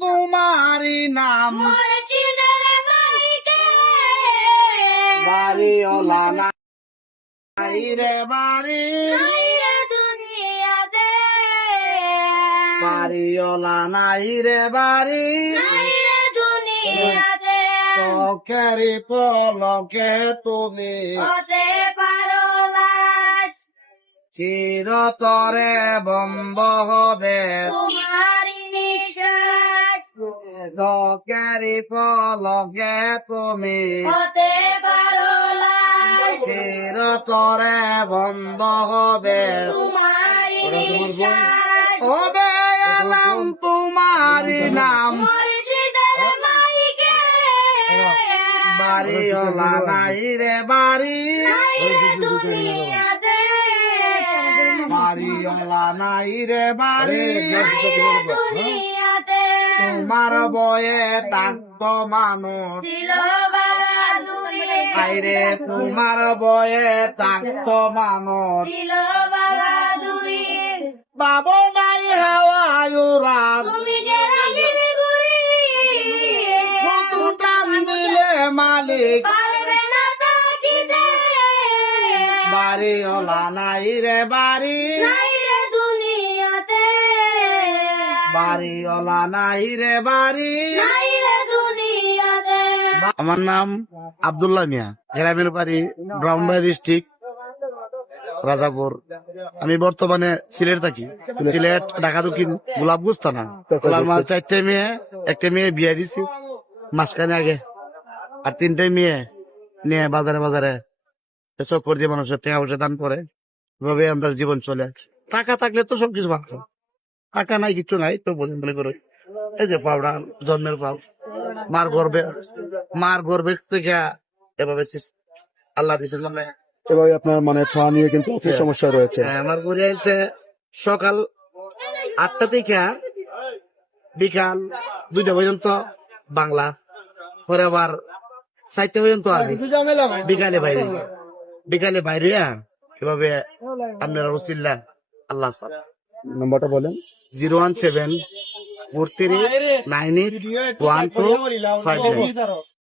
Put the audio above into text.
তোমারি নাম বাড়িওয়ালা নাই রে বাড়ি বাড়িওয়ালা নাই রে বাড়ি চকেরি পলকে তুমি চিরতরে বন্ধ হবে চকেরি পলকে তুমি চিরতরে বন্ধ হবে হবে এলাম তোমারি নাম বাড়িওয়ালা নাই রে বাড়ি বাড়িওয়ালা নাই রে বাড়ি তোমার বয়ে থাকতো মানুষ আইরে তোমার বয়ে থাকতো মানুষ বাবু নাই হাওয়ায়ুরাল টান দিলে মালিক বাড়িওয়ালা নাই রে বাড়ি বাড়িওয়ালা নাই রে বাড়ি আমার নাম আব্দুল্লাহ মিয়া, গ্রামের বাড়ি ব্রাহ্মণবাড়ি ডিস্ট্রিক্ট রাজাপুর। আমি বর্তমানে সিলেট থাকি, সিলেট ঢাকা দক্ষিণ গোলাপগঞ্জ থানা। আমার 4টে মেয়ে, একটা মেয়ে বিয়ে দিছি মাঝখানে আগে, আর 3টে মেয়ে নিয়ে বাজারে বাজারে চক্কর দিয়ে মানুষের টাকা পয়সা দান করে। এভাবে আমরা জীবন চলে। টাকা থাকলে তো সবকিছু ভাবছো, টাকা নাই কিছু নাই তো বলে করে এই যে পাউডার জন্মের পাও মার গর্বে থেকে এভাবে আল্লাহ দিচ্ছে। এভাবে আপনার মানে খাওয়া নিয়ে কিন্তু অনেক সমস্যা রয়েছে। আমার গড়িয়াতে সকাল 8টা থেকে বিকাল 2টা পর্যন্ত বাংলা, পরে আবার 4টা পর্যন্ত আগে বিকালে বাইরে এভাবে আপনারা ওসিল্লা আল্লাহ নম্বরটা বলেন। 01743981259।